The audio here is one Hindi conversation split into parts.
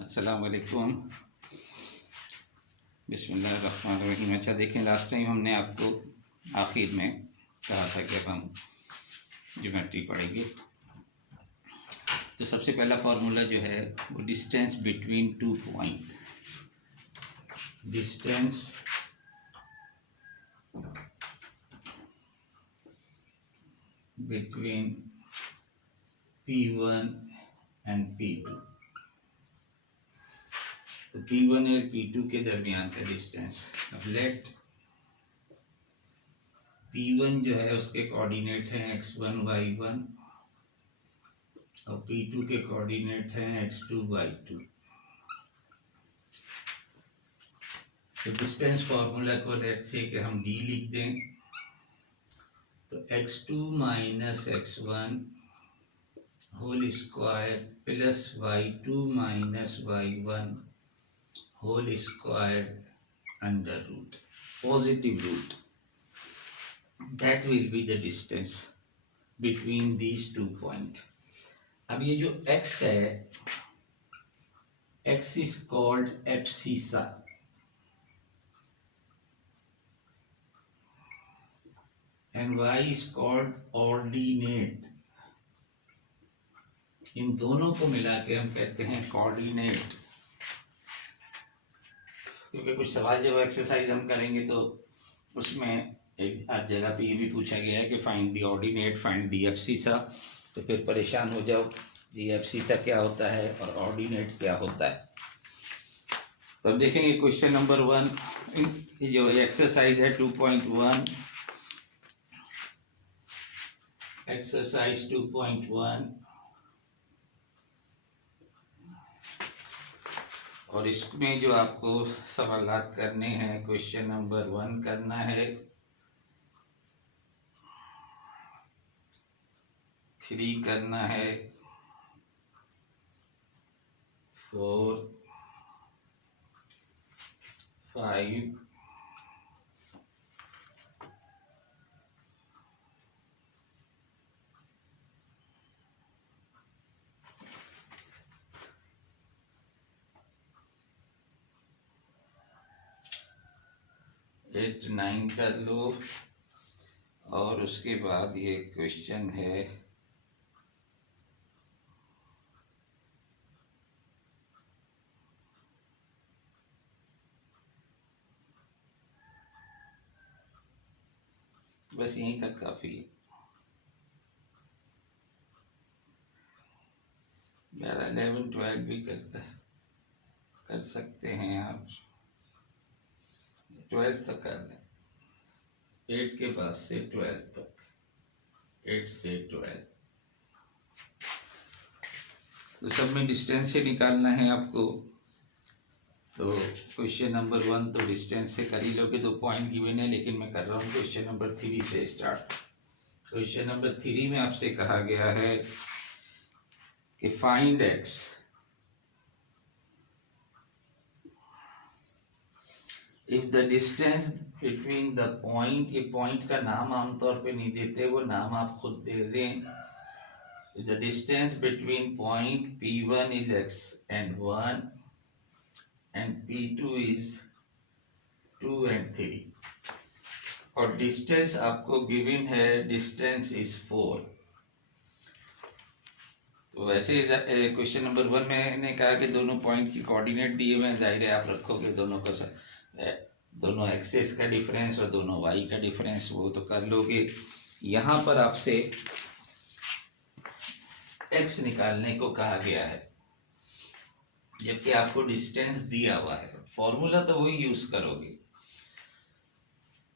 अस्सलाम वालेकुम। बिस्मिल्लाहिर्रहमानिर्रहीम। अच्छा देखें, लास्ट टाइम हमने आपको आखिर में कहा था कि अब हम ज्योमेट्री पढ़ेंगे। तो सबसे पहला फार्मूला जो है वो distance between two point, distance between P1 and P2। तो P1 और P2 के दरमियान का डिस्टेंस। अब लेट P1 जो है उसके कोऑर्डिनेट हैं x1 y1 और P2 के कोऑर्डिनेट हैं x2 y2। तो डिस्टेंस फार्मूला को लेट से कि हम d लिख दें, तो x2 minus x1 whole square plus y2 minus y1 whole square under root, positive root, that will be the distance between these two point. अब ये जो x है, x is called abscissa, and y is called ordinate. इन दोनों को मिला के हम कहते हैं कोऑर्डिनेट। क्योंकि कुछ सवाल जब एक्सरसाइज हम करेंगे तो उसमें एक आज जगह पे ये भी पूछा गया है कि find the ordinate, find the abscissa. तो फिर परेशान हो जाओ, ये एब्सिसा क्या होता है और ऑर्डिनेट क्या होता है। तो अब देखेंगे क्वेश्चन नंबर 1, जो एक्सरसाइज है 2.1, एक्सरसाइज 2.1, और इसमें जो आपको सवालात करने हैं, क्वेश्चन नंबर 1 करना है, 3 करना है, 4, 5, 8, 9 कर लो। और उसके बाद ये क्वेश्चन है बस यहीं तक काफ़ी है। 11, 12 भी कर सकते हैं आप, 12 तक कर लें, 8 के पास से 12 तक, 8 से 12। तो सब में डिस्टेंस से निकालना है आपको। तो क्वेश्चन नंबर 1 तो डिस्टेंस से कर ही लोगे, 2 पॉइंट गिवन है, लेकिन मैं कर रहा हूँ क्वेश्चन नंबर 3 से स्टार्ट। क्वेश्चन नंबर 3 में आपसे कहा गया है कि find x if the distance between the point. ये पॉइंट का नाम आमतौर पे नहीं देते, वो नाम आप खुद दे दें। The distance between point P1 is x and 1 and P2 is 2 and 3, और डिस्टेंस आपको गिवन है, डिस्टेंस इज 4। तो वैसे क्वेश्चन नंबर 1 में मैंने कहा कि दोनों पॉइंट की कोऑर्डिनेट दिए हुए हैं, जाहिर है आप रखोगे दोनों का दोनों एक्सेस का डिफरेंस और दोनों वाई का डिफरेंस, वो तो कर लोगे। यहाँ पर आपसे एक्स निकालने को कहा गया है, जबकि आपको डिस्टेंस दिया हुआ है। फॉर्मूला तो वही यूज करोगे।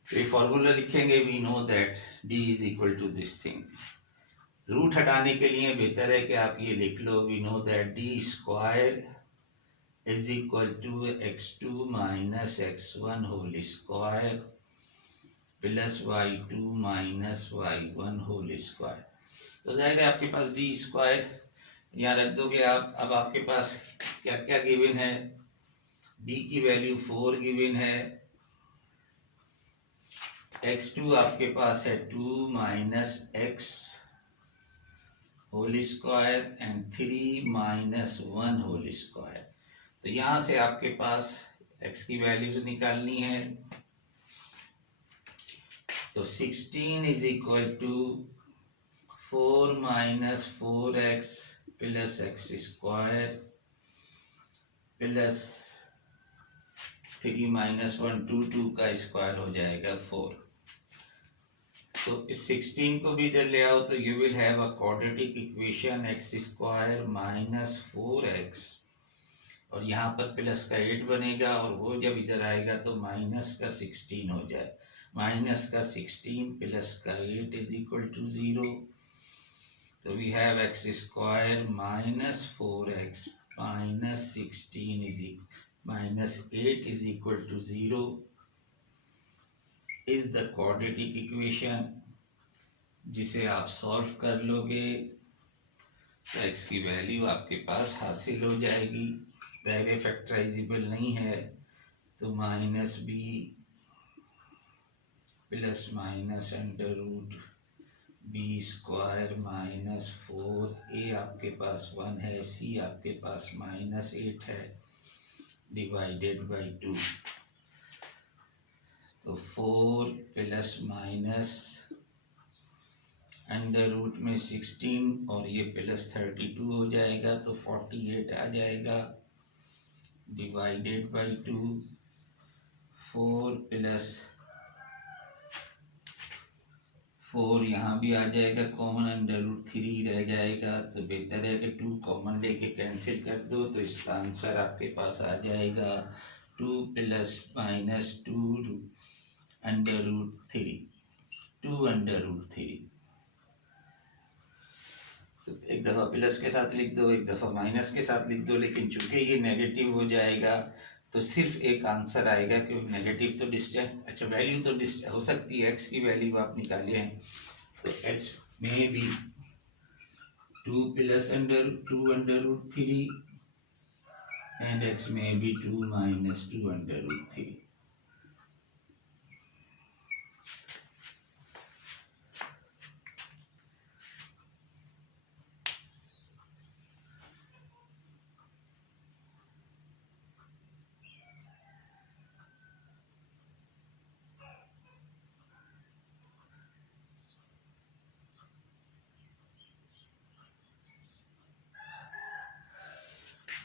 तो ये फॉर्मूला लिखेंगे, we know that D is equal to this thing. Root हटाने के लिए बेहतर है कि आप ये लिख लो, we know that D square is equal to x2 minus x1 whole square plus y2 minus y1 whole square. तो जाहिर है आपके पास डी स्क्वायर यहाँ रख दोगे आप। अब आपके पास क्या क्या गिवन है, डी की वैल्यू 4 गिवन है, x2 आपके पास है 2 minus x whole square and 3 minus 1 whole square. तो यहाँ से आपके पास x की वैल्यूज निकालनी है। तो 16 is equal to 4 minus 4x plus x square plus 3 minus 1 2 का स्क्वायर हो जाएगा 4। तो इस 16 को भी इधर ले आओ तो you will have a quadratic equation x square minus 4x और यहाँ पर प्लस का 8 बनेगा और वो जब इधर आएगा तो माइनस का 16 हो जाए। माइनस का 16 प्लस का 8 इज इक्वल टू 0। तो we have x square minus 4x minus 16 is minus 8 is equal to 0 is the quadratic equation, जिसे आप सॉल्व कर लोगे तो एक्स की वैल्यू आपके पास हासिल हो जाएगी। दायरे फैक्टराइजेबल नहीं है तो minus B plus minus under root B square minus 4a आपके पास 1 है, सी आपके पास माइनस 8 है डिवाइडेड बाई 2। तो 4 प्लस माइनस अंडर रूट में 16 और ये प्लस 32 हो जाएगा तो 48 आ जाएगा डिवाइडेड बाई 2। 4 प्लस 4 यहाँ भी आ जाएगा कॉमन, अंडर रूट 3 रह जाएगा। तो बेहतर है कि 2 कॉमन लेके कैंसिल कर दो तो इसका आंसर आपके पास आ जाएगा 2 plus minus 2 under root 3 2 under root 3। तो एक दफ़ा प्लस के साथ लिख दो, एक दफ़ा माइनस के साथ लिख दो, लेकिन चूंकि ये नेगेटिव हो जाएगा तो सिर्फ एक आंसर आएगा क्योंकि नेगेटिव तो डिस्टेंस अच्छा वैल्यू तो हो सकती है। एक्स की वैल्यू आप निकाले हैं तो एक्स में भी 2 plus two under root 3 and x में भी 2 माइनस 2 अंडर रूट 3।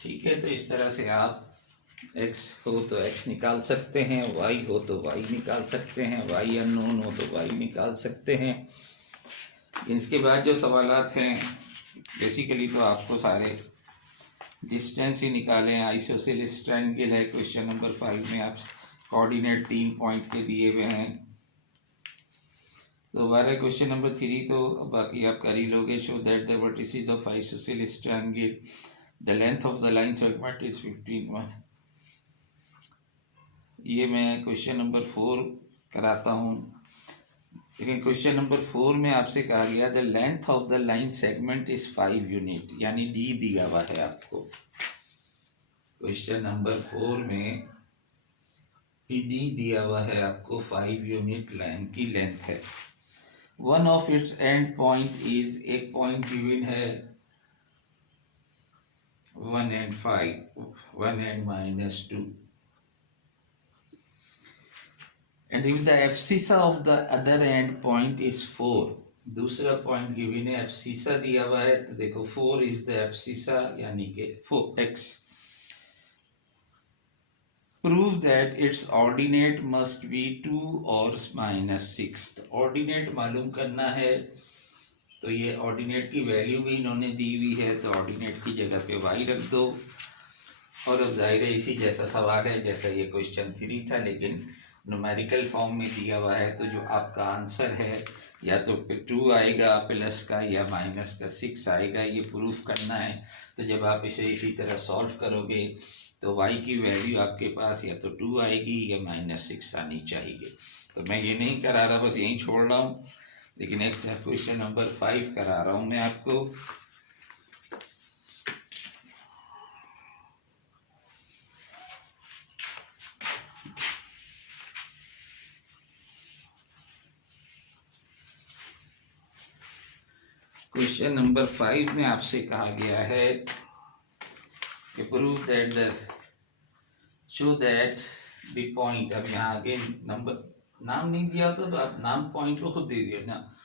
ठीक है, तो इस तरह से आप x हो तो x निकाल सकते हैं, y हो तो y निकाल सकते हैं, y अननोन हो तो y निकाल सकते हैं। इसके बाद जो सवालात हैं बेसिकली तो आपको सारे डिस्टेंस ही निकाले हैं। आइसोसेलेस ट्रायंगल है क्वेश्चन नंबर 5 में, आप कोऑर्डिनेट 3 पॉइंट के दिए हुए हैं। दोबारा क्वेश्चन नंबर 3 तो बाकी आप कर ही लोगे। Show that the vertices of isosceles triangle the length of the line segment is 15। ये मैं क्वेश्चन नंबर 4 कराता हूँ, लेकिन क्वेश्चन नंबर 4 में आपसे कहा गया the length of the line segment is 5 unit, यानी डी दिया हुआ है आपको। क्वेश्चन नंबर 4 में डी दिया हुआ है आपको 5 यूनिट लाइन की लेंथ है। One of its and point is, एक पॉइंट गिवन है 1 and 5, 1 and minus 2, and if the abscissa of the other end point is 4, दूसरा पॉइंट गिवन है, एब्सिसा दिया हुआ है तो देखो 4 इज द एब्सिसा यानी कि 4x। Prove that it's ordinate must be 2 और माइनस 6। ऑर्डिनेट मालूम करना है तो ये ऑर्डिनेट की वैल्यू भी इन्होंने दी हुई है तो ऑर्डिनेट की जगह पे y रख दो। और अब जाहिर है इसी जैसा सवाल है जैसा ये क्वेश्चन 3 था, लेकिन न्यूमेरिकल फॉर्म में दिया हुआ है। तो जो आपका आंसर है या तो 2 आएगा प्लस का या माइनस का 6 आएगा, ये प्रूफ करना है। तो जब आप इसे इसी तरह सॉल्व करोगे तो y की वैल्यू आपके पास या तो 2 आएगी या माइनस 6 आनी चाहिए। तो मैं ये नहीं करा रहा, बस यहीं छोड़ रहा हूँ, लेकिन एक क्वेश्चन नंबर 5 करा रहा हूँ मैं आपको। क्वेश्चन नंबर 5 में आपसे कहा गया है कि prove that the show that the point, अब यहाँ आगे नंबर नाम नहीं दिया होता तो आप नाम पॉइंट को खुद दे दिया ना।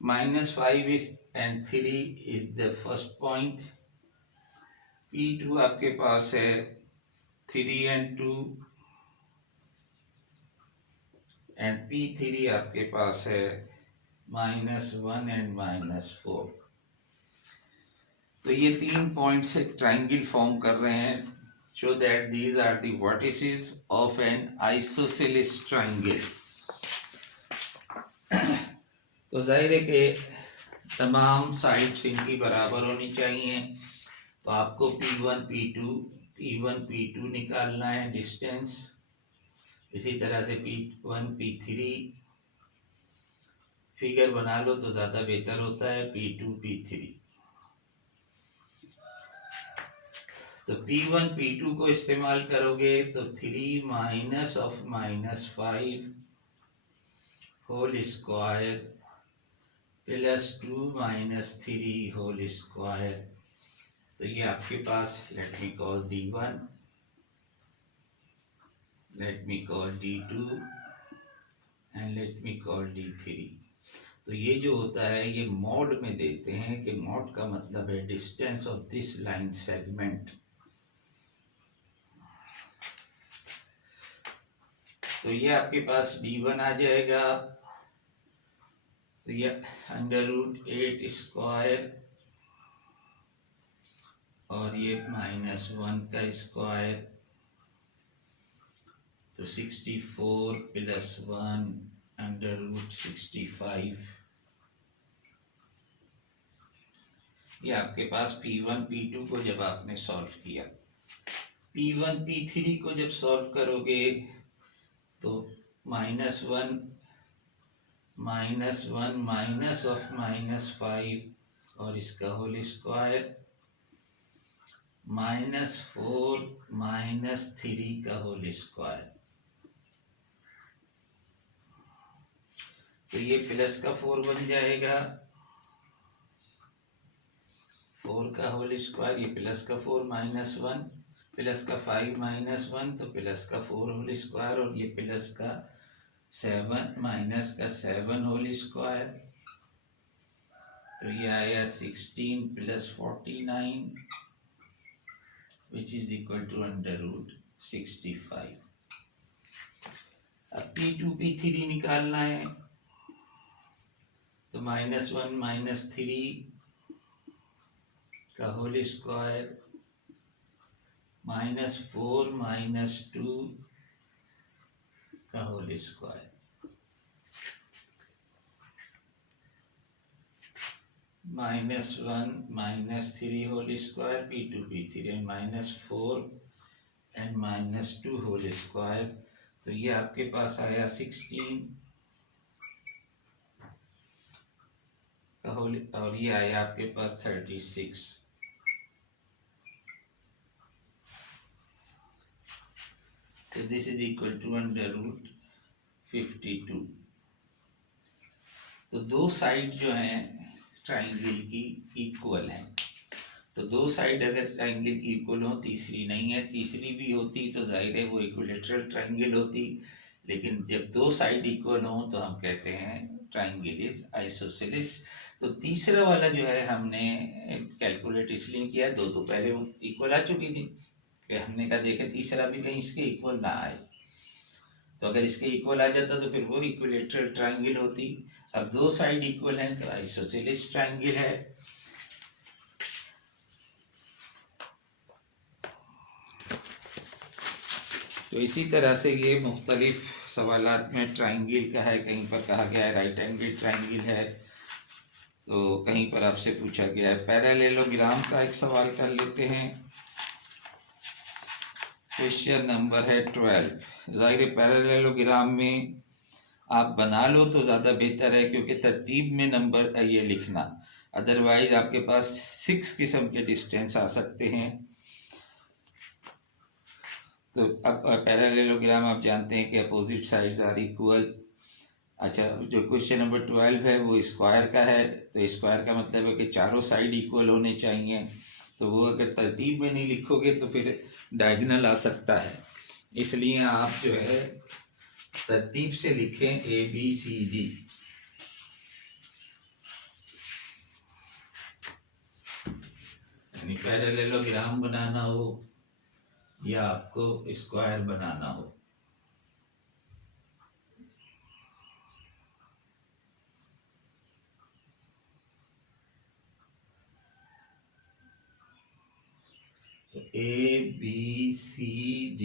-5 is and 3 is the first point. P2 आपके पास है 3 and 2 एंड P3 आपके पास है -1 and -4। तो ये 3 पॉइंट्स एक ट्राइंगल फॉर्म कर रहे हैं। Show that these are the vertices of an isosceles triangle. तो जाहिर है कि तमाम साइड्स इनकी बराबर होनी चाहिए। तो आपको P1 P2 निकालना है डिस्टेंस। इसी तरह से P1 P3 फिगर बना लो तो ज़्यादा बेहतर होता है। P2 P3, तो P1 P2 को इस्तेमाल करोगे तो 3 minus of -5 whole square plus 2 -3 whole square. तो ये आपके पास, let me call D1, let me call D2 and let me call D3। तो ये जो होता है ये मॉड में देते हैं कि मॉड का मतलब है distance of this line segment. तो ये आपके पास D1 आ जाएगा। तो ये √8 स्क्वायर और ये -1 का स्क्वायर, तो 64 + 1 √65। ये आपके पास P1 P2 को जब आपने सॉल्व किया, P1 P3 को जब सॉल्व करोगे तो -1 माइनस ऑफ -5 और इसका होल स्क्वायर -4 -3 का होल स्क्वायर। तो ये प्लस का 4 बन जाएगा, 4 का होल स्क्वायर, ये प्लस का 4 -1 प्लस का 5 -1 तो प्लस का 4 होल स्क्वायर और ये प्लस का 7 माइनस का 7 होल स्क्वायर। तो ये आया 16 + 49 विच इज इक्वल टू √65। अब P2 P3 निकालना है। तो -1 -3 का होल स्क्वायर -4 -2 का whole square, -1 -3 whole square P2 P3 and -4 and -2 whole square. तो ये आपके पास आया 16 का होल और ये आया आपके पास 36। तो दिस इज इक्वल टू √52। तो दो साइड जो हैं ट्राइंगल की इक्वल हैं। तो दो साइड अगर ट्राइंगल की इक्वल हो, तीसरी नहीं है, तीसरी भी होती तो जाहिर है वो इक्विलेटरल ट्राइंगल होती। लेकिन जब दो साइड इक्वल हो तो हम कहते हैं ट्राइंगल इज आइसोसेलेस। तो तीसरा वाला जो है हमने कैलकुलेट इसलिए किया, दो तो पहले इक्वल आ चुकी थी कि हमने कहा देखे तीसरा भी कहीं इसके इक्वल ना आए। तो अगर इसके इक्वल आ जाता तो फिर वो इक्विलेटरल ट्राइंगल होती। अब दो साइड इक्वल हैं तो आइसोसेलेस ट्राइंगल है। तो इसी तरह से ये मुख्तलिफ सवालात में ट्राइंगल का है, कहीं पर कहा गया है राइट एंगल ट्राइंगल है, तो कहीं पर आपसे पूछा गया है पैरेललोग्राम का एक सवाल कर लेते हैं। क्वेश्चन नंबर है 12। ज़ाहिर पैरेललोग्राम में आप बना लो तो ज़्यादा बेहतर है क्योंकि तरतीब में नंबर ये लिखना, अदरवाइज आपके पास 6 किस्म के डिस्टेंस आ सकते हैं। तो अब पैरेललोग्राम आप जानते हैं कि अपोजिट साइड्स आर इक्वल। अच्छा, जो क्वेश्चन नंबर 12 है वो स्क्वायर का है। तो स्क्वायर का मतलब है कि चारों साइड इक्वल होने चाहिए। तो वो अगर तरतीब में नहीं लिखोगे तो फिर डायगोनल आ सकता है। इसलिए आप जो है तरतीब से लिखें ABCD। यानी पैरेललोग्राम बनाना हो या आपको स्क्वायर बनाना हो। तो ABCD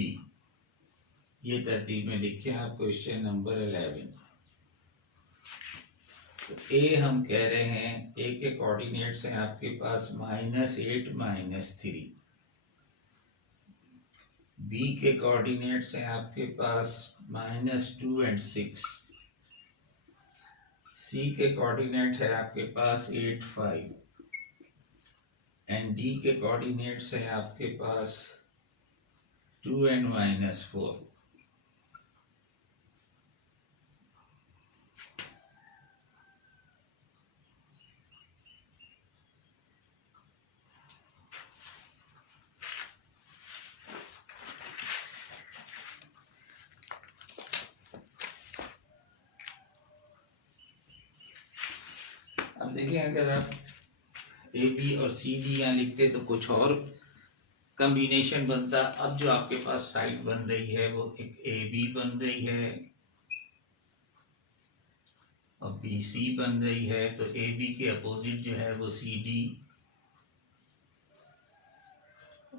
ये तरतीब में लिखे आप। Question number 11। तो ए हम कह रहे हैं, ए के कोऑर्डिनेट्स हैं आपके पास -8 -3। बी के कोऑर्डिनेट्स हैं आपके पास -2 और 6। सी के कोऑर्डिनेट है आपके पास 8 5। एंड डी के कोऑर्डिनेट्स हैं आपके पास 2 और -4। अब देखिए, अगर आप ए बी और सी डी यहाँ लिखते तो कुछ और कॉम्बिनेशन बनता। अब जो आपके पास साइड बन रही है वो एक ए बी बन रही है और बी सी बन रही है। तो ए बी के अपोजिट जो है वो सी डी,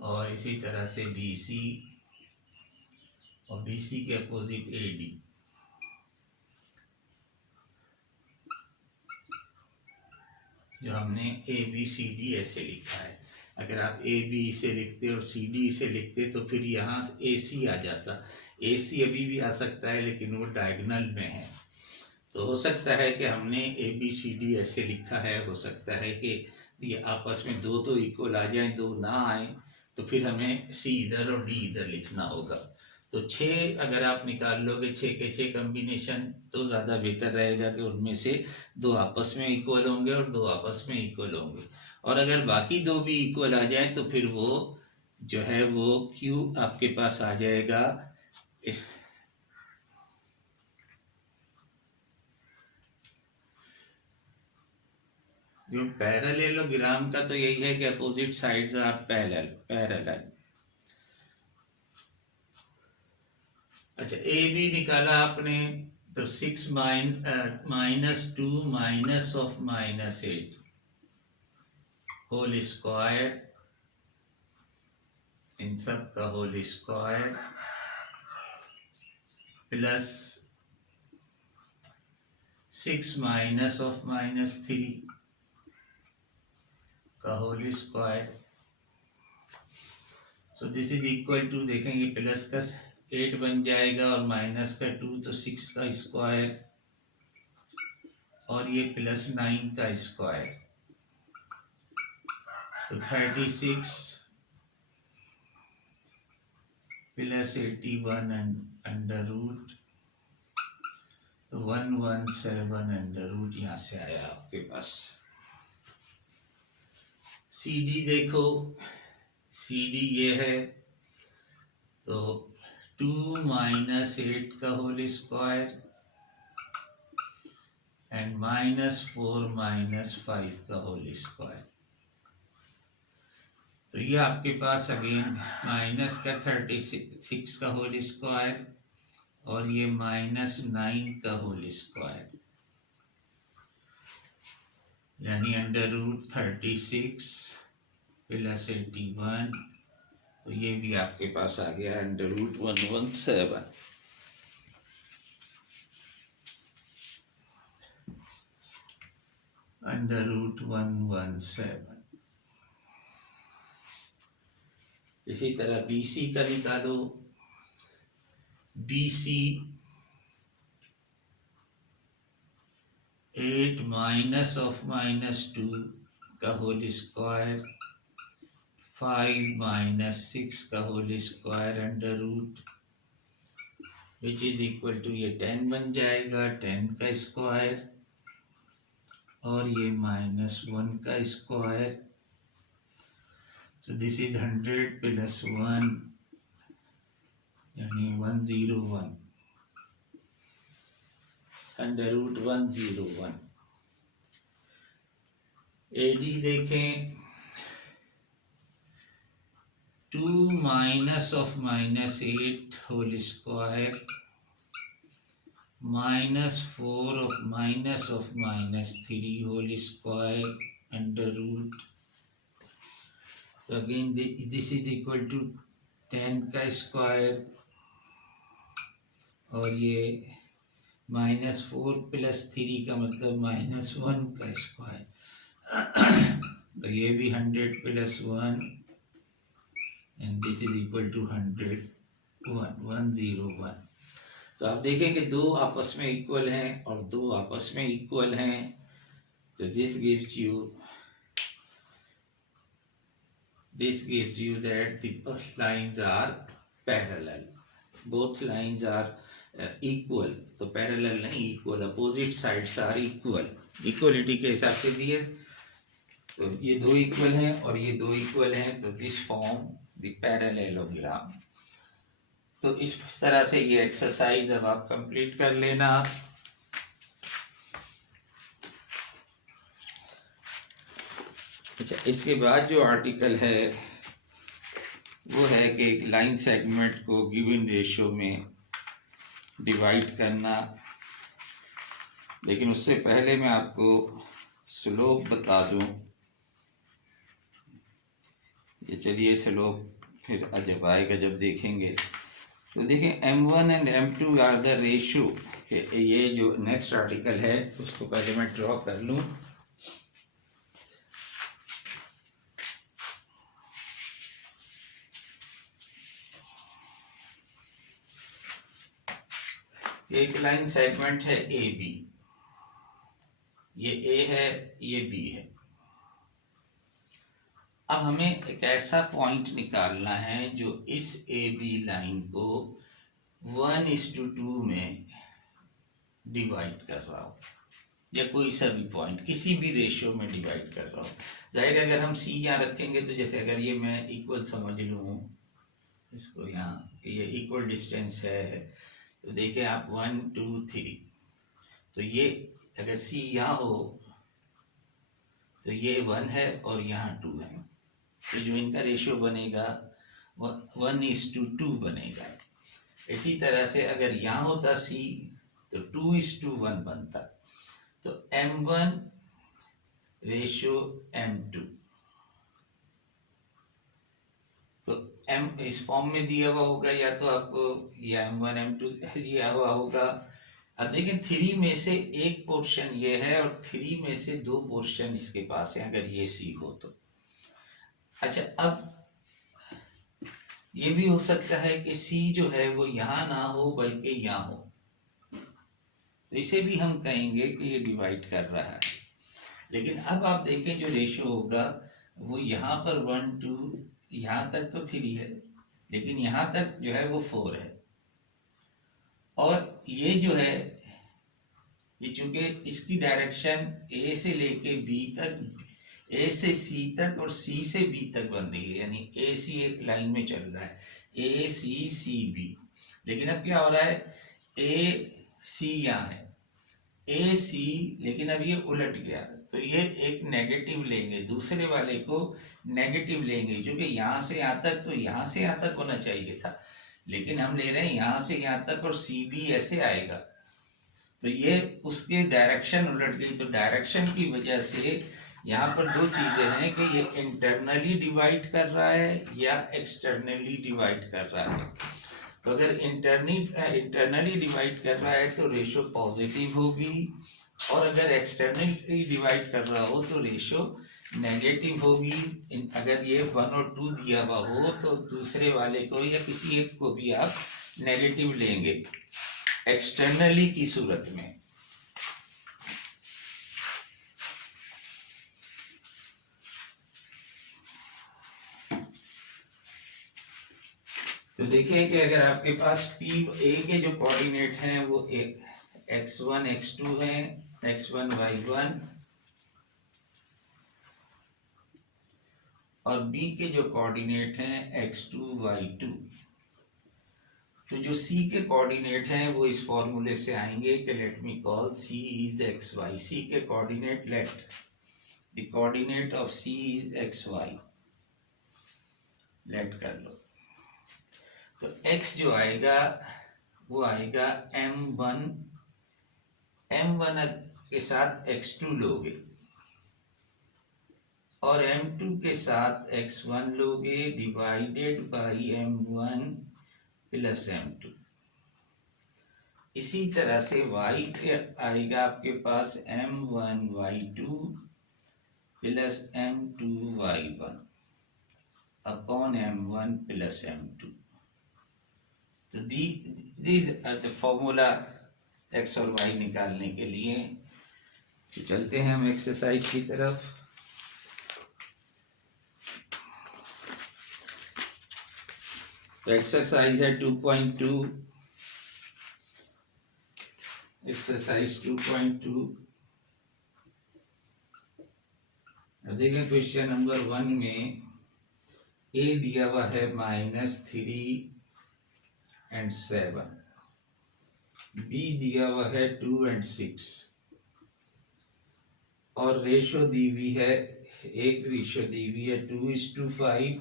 और इसी तरह से बी सी, और बी सी के अपोजिट ए डी। जो हमने ए बी सी डी ऐसे लिखा है। अगर आप ए बी से लिखते और सी डी से लिखते तो फिर यहाँ ए सी आ जाता। ए सी अभी भी आ सकता है लेकिन वो डायगोनल में है। तो हो सकता है कि हमने ए बी सी डी ऐसे लिखा है, हो सकता है कि ये आपस में दो तो इक्वल आ जाए, दो ना आए, तो फिर हमें सी इधर और डी इधर लिखना होगा। तो 6 अगर आप निकाल लोगे, 6 के 6 कम्बिनेशन, तो ज़्यादा बेहतर रहेगा कि उनमें से 2 आपस में इक्वल होंगे और 2 आपस में इक्वल होंगे। और अगर बाकी 2 भी इक्वल आ जाए तो फिर वो जो है वो क्यू आपके पास आ जाएगा। इस जो पैरेललोग्राम का तो यही है कि अपोजिट साइड्स आर पैरेलल। अच्छा, ए बी निकाला आपने, तो 6 -2 माइनस ऑफ -8 होल स्क्वायर, इन सब का whole square, plus 6 minus of -3 का whole square. So this is equal to, देखेंगे प्लस का 8 बन जाएगा और माइनस का 2, तो 6 का स्क्वायर, और ये +9 का स्क्वायर, तो 36 + 81 अंडर रूट, तो 117 अंडर रूट यहाँ से आया आपके पास। सी डी देखो, सी डी ये है, तो 2 -8 का होल स्क्वायर एंड -4 -5 का होल स्क्वायर। तो ये आपके पास अगेन माइनस का 36 का होल स्क्वायर और ये -9 का होल स्क्वायर, यानी √36 + 81, तो ये भी आपके पास आ गया √117। √117। इसी तरह बी सी का निकालो। बी सी 8 माइनस ऑफ -2 का होल स्क्वायर, 5 -6 का whole square under root, which is equal to, ये 10 बन जाएगा, 10 का स्क्वायर, और ये -1 का स्क्वायर। So this is 100 + 1, यानी 101 √101। AD देखें, 2 minus of -8 whole square -4 of -3 whole square under root. तो again this is equal to 10 का स्क्वायर और ये -4 + 3 का मतलब -1 का स्क्वायर। तो ये भी 100 + 1 and this is equal to 101। तो आप देखें कि दो आपस में इक्वल हैं और दो आपस में इक्वल हैं, तो this gives you that the lines are parallel, both lines are equal। तो पैरेलल नहीं, equal, opposite sides are equal, equality के हिसाब से दिए। तो ये दो इक्वल हैं और ये दो इक्वल हैं, तो दिस फॉर्म द पैरेललोग्राम। तो इस तरह से ये एक्सरसाइज अब आप कंप्लीट कर लेना। अच्छा, इसके बाद जो आर्टिकल है वो है कि एक लाइन सेगमेंट को गिवन रेशियो में डिवाइड करना। लेकिन उससे पहले मैं आपको स्लोप बता दूं। ये चलिए स्लोप फिर जब आएगा, जब देखेंगे। तो देखें M1 and M2 are the ratio के, ये जो नेक्स्ट आर्टिकल है उसको पहले मैं ड्रॉ कर लूं। एक लाइन सेगमेंट है AB, ये A है, ये B है। अब हमें एक ऐसा पॉइंट निकालना है जो इस AB लाइन को 1:2 में डिवाइड कर रहा हो, या कोई सा भी पॉइंट किसी भी रेशियो में डिवाइड कर रहा हो। जाहिर है अगर हम C यहाँ रखेंगे तो जैसे अगर ये मैं इक्वल समझ लूँ इसको, यहाँ ये इक्वल डिस्टेंस है, तो देखिए आप 1 2 3, तो ये अगर C यहाँ हो तो ये 1 है और यहाँ 2 है, तो जो इनका रेशियो बनेगा 1:2 बनेगा। इसी तरह से अगर यहाँ होता C तो 2:1 बनता। तो M1 रेशियो M2, तो M इस फॉर्म में दिया हुआ होगा, या तो आपको या M1 M2 दिया हुआ होगा। अब देखें 3 में से एक पोर्शन ये है और 3 में से 2 पोर्शन इसके पास है, अगर ये C हो तो। अच्छा, अब ये भी हो सकता है कि C जो है वो यहाँ ना हो बल्कि यहाँ हो, तो इसे भी हम कहेंगे कि ये डिवाइड कर रहा है। लेकिन अब आप देखें जो रेशियो होगा वो यहाँ पर 1 2, यहाँ तक तो 3 है, लेकिन यहाँ तक जो है वो 4 है। और ये जो है ये चूंकि इसकी डायरेक्शन A से लेके B तक, A से C तक और C से B तक बन रही है, यानी AC एक लाइन में चल रहा है, ACCB। लेकिन अब क्या हो रहा है, AC यहाँ है, AC, लेकिन अब ये उलट गया, तो ये एक नेगेटिव लेंगे, दूसरे वाले को नेगेटिव लेंगे, जो कि यहाँ से यहाँ तक, तो यहाँ से यहाँ तक होना चाहिए था, लेकिन हम ले रहे हैं यहाँ से यहाँ तक, और CB ऐसे आएगा, तो ये उसके डायरेक्शन उलट गई। तो डायरेक्शन की वजह से यहाँ पर दो चीजें हैं कि ये इंटरनली डिवाइड कर रहा है या एक्सटर्नली डिवाइड कर रहा है। तो अगर इंटरनली डिवाइड कर रहा है तो रेशियो पॉजिटिव होगी, और अगर एक्सटर्नली डिवाइड कर रहा हो तो रेशियो नेगेटिव होगी। अगर ये 1 और 2 दिया हुआ हो तो दूसरे वाले को या किसी एक को भी आप नेगेटिव लेंगे एक्सटर्नली की सूरत में। तो देखिए कि अगर आपके पास PA के जो कोऑर्डिनेट हैं वो एक x1 x2 है, x1 y1, और B के जो कोऑर्डिनेट हैं x2 y2। तो जो c के कोऑर्डिनेट हैं वो इस फॉर्मूले से आएंगे कि let me call c is x y. c के coordinate, let the coordinate of c is x y, let कर लो। तो x जो आएगा वो आएगा m1, m1 के साथ x2 लोगे और m2 के साथ x1 लोगे divided by m1 plus m2। इसी तरह से y के आएगा आपके पास m1 y2 plus m2 y1 upon m1 plus m2। तो these are the formula x और y निकालने के लिए। तो चलते हैं हम एक्सरसाइज की तरफ। तो एक्सरसाइज है 2.2, एक्सरसाइज 2.2। देखें क्वेश्चन नंबर 1 में a दिया हुआ है -3 and 7, b दिया हुआ है 2 and 6 और रेशो दी हुई है, एक रेशो दी हुई है 2:5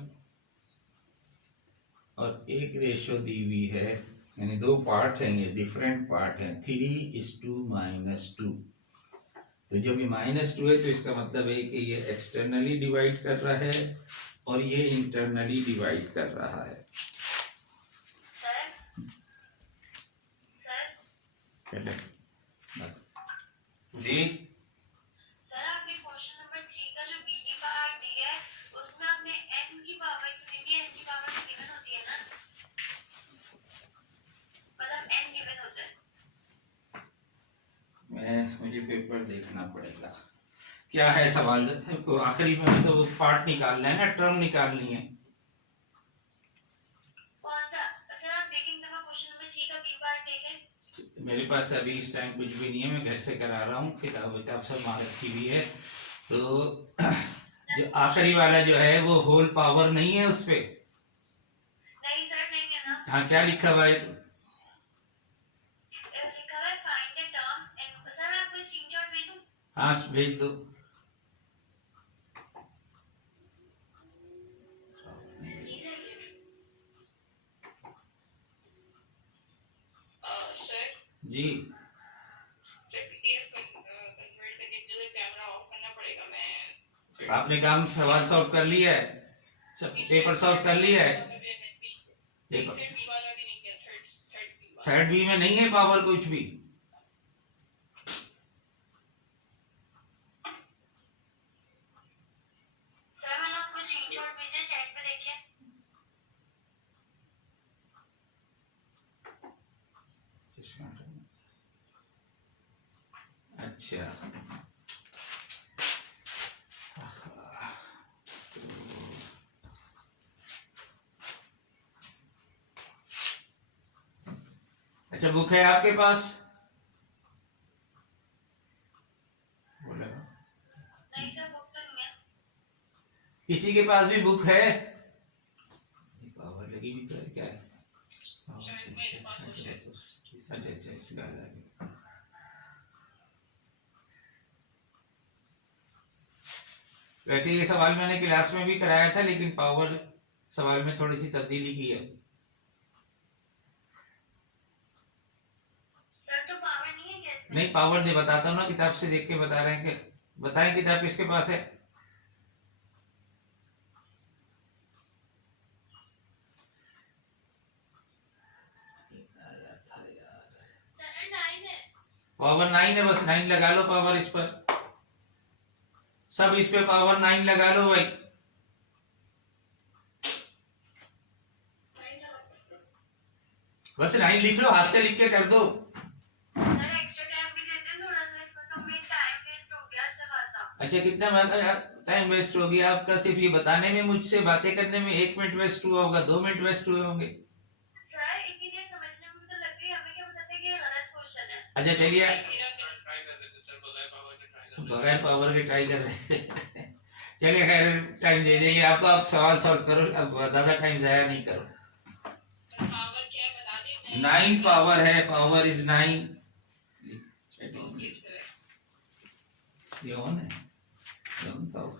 और एक रेशो दी हुई है, यानी दो पार्ट हैं, ये डिफरेंट पार्ट हैं, 3:2। तो जब ये -2 है तो इसका मतलब है कि ये एक्सटर्नली डिवाइड कर रहा है और ये इंटरनली डिवाइड कर रहा है। जी सर, आपने क्वेश्चन नंबर 3 का जो b की पावर दी है उसमें आपने n की पावर क्यों दी है? n की पावर गिवन होती है ना, मतलब n गिवन होता है। मुझे पेपर देखना पड़ेगा क्या है सवाल। तो आखिरी में तो वो पार्ट निकालना है ना, टर्म निकालनी है। कौन सा? सर, आप देखेंगे दफा क्वेश्चन नंबर 3 का b पार्ट देखें। मेरे पास अभी इस टाइम कुछ भी नहीं है, मैं घर से करा रहा हूँ, किताब विताब सब वहाँ रखी हुई है। तो जो आखिरी वाला जो है वो होल पावर नहीं है उस पे। नहीं सर, नहीं है ना। हाँ, क्या लिखा हुआ है? लिखा हुआ है find the term n। Sir, मैं आपको स्क्रीनशॉट भेजूं? हाँ, भेज दो। सर जी पीडीएफ कन्वर्ट करने के लिए कैमरा ऑफ करना पड़ेगा। मैं आपने काम सवाल सॉल्व कर लिया है, सब पेपर सॉल्व कर लिया है। थर्ड बी में नहीं है पावर कुछ भी। सर, मैंने आपको स्क्रीनशॉट भेजा, चैट पे देखिए। अच्छा, अच्छा बुक है आपके पास? बोला नहीं सर, बुक तो नहीं है। किसी के पास भी बुक है? पावर लगी भी तो है, क्या है? अच्छा अच्छा, इसका अलग है। वैसे ये सवाल मैंने क्लास में भी कराया था, लेकिन पावर सवाल में थोड़ी सी तब्दीली की है। सर, तो पावर नहीं है क्या इसमें? नहीं, पावर दे बताता हूँ ना, किताब से देख के बता रहे हैं कि बताएं किताब किसके पास है। पावर 9 है, बस 9 लगा लो पावर इस पर, सब इस पे पावर 9 लगा लो भाई। बस 9 लिख लो, हाथ से लिख के कर दो। सर, एक्स्ट्रा टाइम भी देते हैं थोड़ा सा, इसमें तो मेरा टाइम वेस्ट हो गया अच्छा खासा। अच्छा, कितना टाइम वेस्ट हो गया आपका? सिर्फ ये बताने में, मुझसे बातें करने में 1 मिनट वेस्ट हुआ होगा, 2 मिनट वेस्ट हुए होंगे। सर, इतनी देर समझने में तो लग गई, हमें क्या पता था कि ये गलत क्वेश्चन है। अच्छा चलिए, बगैर पावर के ट्राई कर रहे थे। चलिए खैर, टाइम दे देंगे आपको, आप सवाल सॉल्व करो, अब ज्यादा टाइम जाया नहीं करो। पावर क्या है बता दें। 9 पावर है, पावर इज 9। Okay sir. ये ऑन है, ये ऑन पावर।